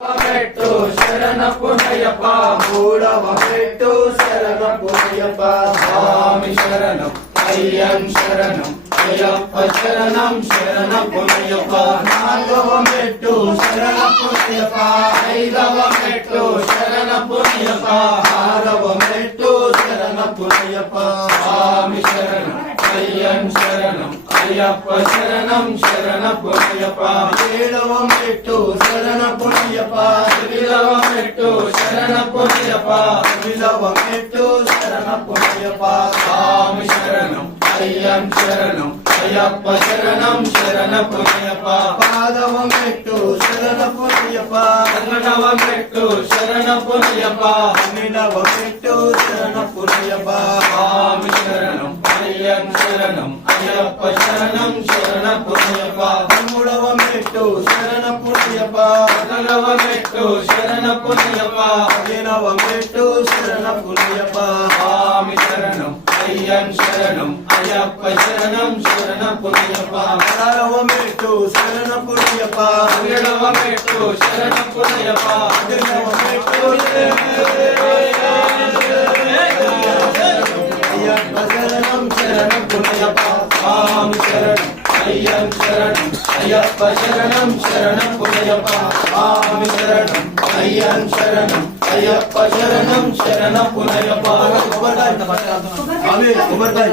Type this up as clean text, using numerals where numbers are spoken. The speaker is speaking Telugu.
మెట్టు శరణపునయ్యప్ప మూడవ మెట్టు శరణపునయ్యప్ప స్వామి శరణం అయ్యం శరణం అయ్యప్ప శరణం శరణపునయ్యప్ప నాలుగవ మెట్టు శరణపునయ్యప్ప ఐదవ మెట్టు శరణపునయ్యప్ప ఆరవ మెట్టు శరణపునయ్యప్ప స్వామి శరణం అయ్యం శరణం అయ్యప్ప శరణం శరణపునయ్యప్ప ఏడవ మెట్టు శరణపునయ్యప్ప ఎనిమిదవ మెట్టు శరణపునయ్యప్ప తొమ్మిదవ మెట్టు శరణపునయ్యప్ప స్వామి శరణం అయ్యం శరణం అయ్యప్ప శరణం శరణపునయ్యప్ప పదవ మెట్టు శరణపునయ్యప్ప పన్నెండవ మెట్టు శరణపునయ్యప్ప పన్నెండవ మెట్టు శరణపునయ్యప్ప స్వామి శరణం అయ్యం శరణం అయ్యప్ప శరణం శరణపునయ్యప్ప పదమూడవ మెట్టు శరణపునయ్యప్ప పద్నాలుగవ మెట్టు శరణపునయ్యప్ప పదిహేనవ మెట్టు శరణపునయ్యప్ప స్వామి శరణం అయ్యం శరణం అయ్యప్ప శరణం శరణపునయ్యప్ప పదహారవ మెట్టు శరణపునయ్యప్ప పదిహేడవ మెట్టు శరణపునయ్యప్ప పద్దెనిమిదవ మెట్టు అయ్యప్ప శరణం శరణపునయ్యప్ప స్వామి శరణం అయ్యం శరణం అయ్యప్ప శరణం శరణపునయ్యప్ప స్వామి శరణం అయ్యం శరణం అయ్యప్ప శరణం శరణపునయ్యప్ప కొబ్బరికాయ